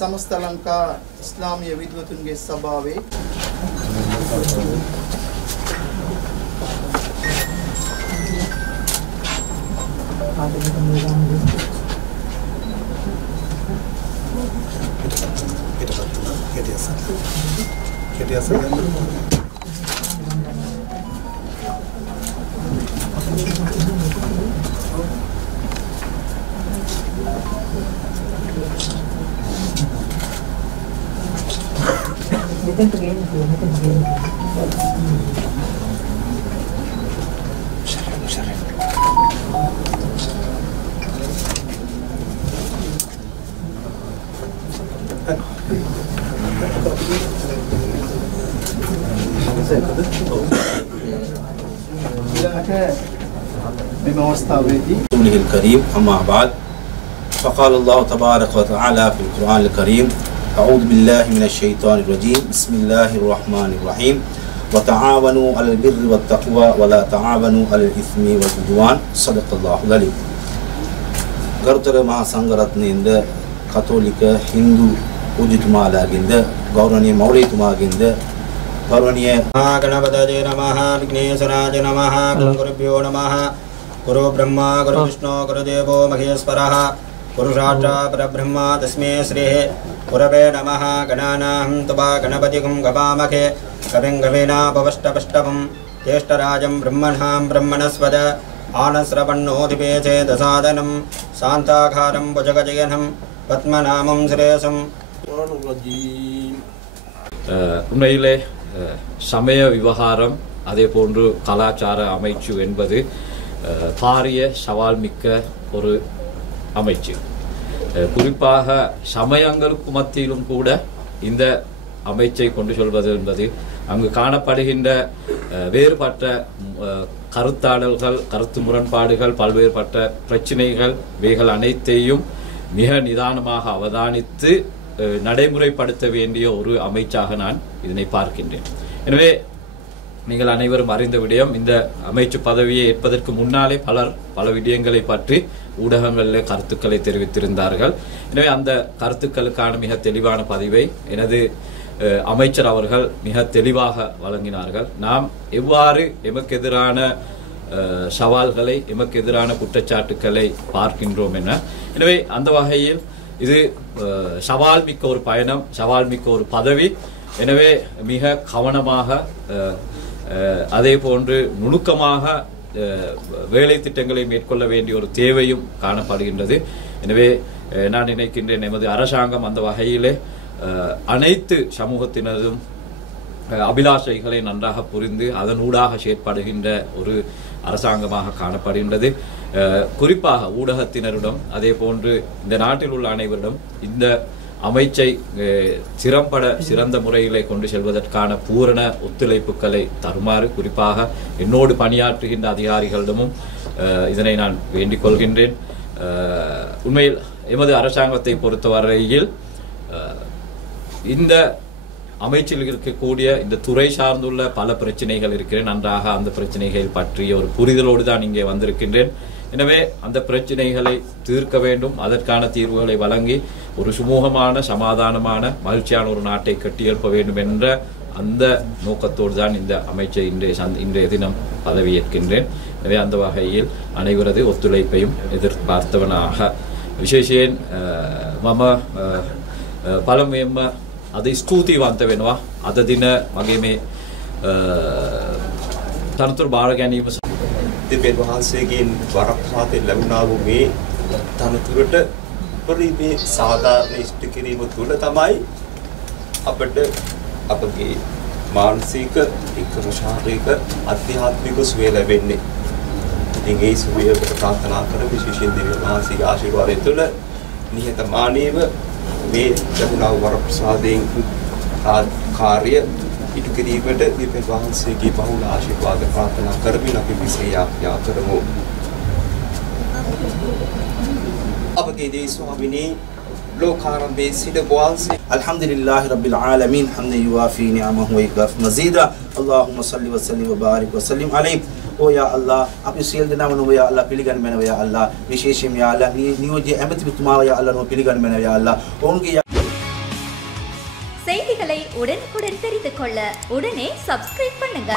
समस्त लंका इस्लामीय विद्वतुंगे सभावे الكريم أما بعد فقال الله تبارك وتعالى في القرآن الكريم أعوذ بالله من الشيطان الرجيم بسم الله الرحمن الرحيم وتعاونوا على البر والتقوى ولا تعاونوا على الإثم والعدوان صدق الله العليم ගරුතර මහා සංඝරත්නයේද කතෝලික හින්දු පූජිතුමාලාගෙන්ද ගෞරවනීය මෞලවීතුමාගෙන්ද ගෞරවනීය गणपतये नमः विघ्नेश्वराय नमः गुरुभ्यो नमः गुरु ब्रह्मा गुरु विष्णु गुरुदेवो महेश्वरः गुरु साक्षात् परब्रह्म तस्मै श्री गुरवे नमः गणानां त्वा गणपतिं गवामहे कविं कवीनापवष्टपष्टवं ज्येष्ठराजं ब्रह्मणां ब्रह्मणस्पद आनश्रवण्णोदिपेचे दसादनं शान्ताकारं भुजगजयनं पद्मनामं सुरेशं உண்மையிலே சமய விவகாரம் அதே போன்று கலாச்சார அமைச்சு என்பது பாரிய சவால் மிக்க ஒரு அமைச்சு. குறிப்பாக சமயங்களுக்கு மத்தியிலும் கூட இந்த அமைச்சை கொண்டு சொல்வது என்பது அங்கு காணப்படுகின்ற வேறுபட்ட கருத்தாடல்கள் கருத்து முரண்பாடுகள் பல்வேறுபட்ட பிரச்சனைகள் இவைகள் அனைத்தையும் மிக நிதானமாக அவதானித்து நடைமுறைப்படுத்த வேண்டிய ஒரு அமைச்சாக நான் இதனை பார்க்கின்றேன். எனவே நீங்கள் அனைவரும் அறிந்த விடயம், இந்த அமைச்சு பதவியை ஏற்பதற்கு முன்னாலே பலர் பல விடயங்களை பற்றி ஊடகங்களில் கருத்துக்களை தெரிவித்திருந்தார்கள். எனவே அந்த கருத்துக்களுக்கான மிக தெளிவான பதிவை எனது அமைச்சர் அவர்கள் மிக தெளிவாக வழங்கினார்கள். நாம் எவ்வாறு எமக்கு எதிரான சவால்களை எமக்கு எதிரான குற்றச்சாட்டுக்களை பார்க்கின்றோம் என. எனவே அந்த வகையில் இது சவால் மிக்க ஒரு பயணம், சவால் மிக்க ஒரு பதவி. எனவே மிக கவனமாக அதே போன்று நுணுக்கமாக வேலை திட்டங்களை மேற்கொள்ள வேண்டிய ஒரு தேவையும் காணப்படுகின்றது. எனவே நான் நினைக்கின்றேன் எமது அரசாங்கம் அந்த வகையிலே அனைத்து சமூகத்தினரும் அபிலாஷைகளை நன்றாக புரிந்து அதனூடாக செயற்படுகின்ற ஒரு அரசாங்கமாக காணப்படுகின்றது. குறிப்பாக ஊடகத்தினரிடம் அதே போன்று இந்த நாட்டில் உள்ள அனைவரிடம் இந்த அமைச்சை சிறம்பட சிறந்த முறையிலே கொண்டு செல்வதற்கான பூரண ஒத்துழைப்புகளை தருமாறு குறிப்பாக என்னோடு பணியாற்றுகின்ற அதிகாரிகளிடமும் இதனை நான் வேண்டிக் கொள்கின்றேன். உண்மையில் எமது அரசாங்கத்தை பொறுத்தவரையில் இந்த அமைச்சில் இருக்கக்கூடிய இந்த துறை சார்ந்துள்ள பல பிரச்சனைகள் இருக்கிறேன். நன்றாக அந்த பிரச்சனைகள் பற்றிய ஒரு புரிதலோடு தான் இங்கே வந்திருக்கின்றேன். எனவே அந்த பிரச்சனைகளை தீர்க்க வேண்டும், அதற்கான தீர்வுகளை வழங்கி ஒரு சுமூகமான சமாதானமான மகிழ்ச்சியான ஒரு நாட்டை கட்டியெழுப்ப வேண்டும் என்ற அந்த நோக்கத்தோடு தான் இந்த அமைச்சை இன்றைய தினம் பதவியேற்கின்றேன். எனவே அந்த வகையில் அனைவரது ஒத்துழைப்பையும் எதிர்பார்த்தவனாக විශේෂයෙන් මම පළමුවෙන්ම අද ස්තුතිවන්ත වෙනවා අද දින මගේ මේ තනතුරු බාර ගැනීම දෙවියන් වහන්සේගෙන් වරක් සාතේ ලැබුණා වූ මේ තනතුරට පරිමේ සාධාරණ ඉෂ්ට කිරීම තුළ තමයි අපට අපගේ මානසික එක්කම ශාරීරික අධ්‍යාත්මික සුවය ලැබෙන්නේ. ඉතින් ඒ සුවය ප්‍රාර්ථනා කර විශේෂයෙන් දෙවියන් වහන්සේගේ ආශිර්වාදය තුළ නිහතමානීව මේ ලැබුණා වූ වර ප්‍රසාදයෙන් කාර්ය ඉටු කිරීමට දීපේ වහන්සේගේ බහුල ආශිර්වාද ප්‍රාර්ථනා කරමින් අපි විසේ යාත්‍රා කරමු. අපගේ දේ ස්වාමිනේ ලෝකාරම්භයේ සිට වහන්සේ Alhamdulillahi Rabbil Alamin hamdan yuwafi ni'amahu wa yakfi mazida Allahumma salli wa sallim wa barik wa sallim alayhi. Oh ya Allah, අපි සියලු දෙනාම නුඹ ya Allah පිළිගන්න මැනව ya Allah. විශේෂයෙන් ya Allah නියෝජ්‍ය ඇමතිතුමාව ya Allah නුඹ පිළිගන්න මැනව ya Allah. ඔවුන්ගේ செய்திகளை உடனுக்குடன் தெரிந்து கொள்ள உடனே சப்ஸ்கிரைப் பண்ணுங்க.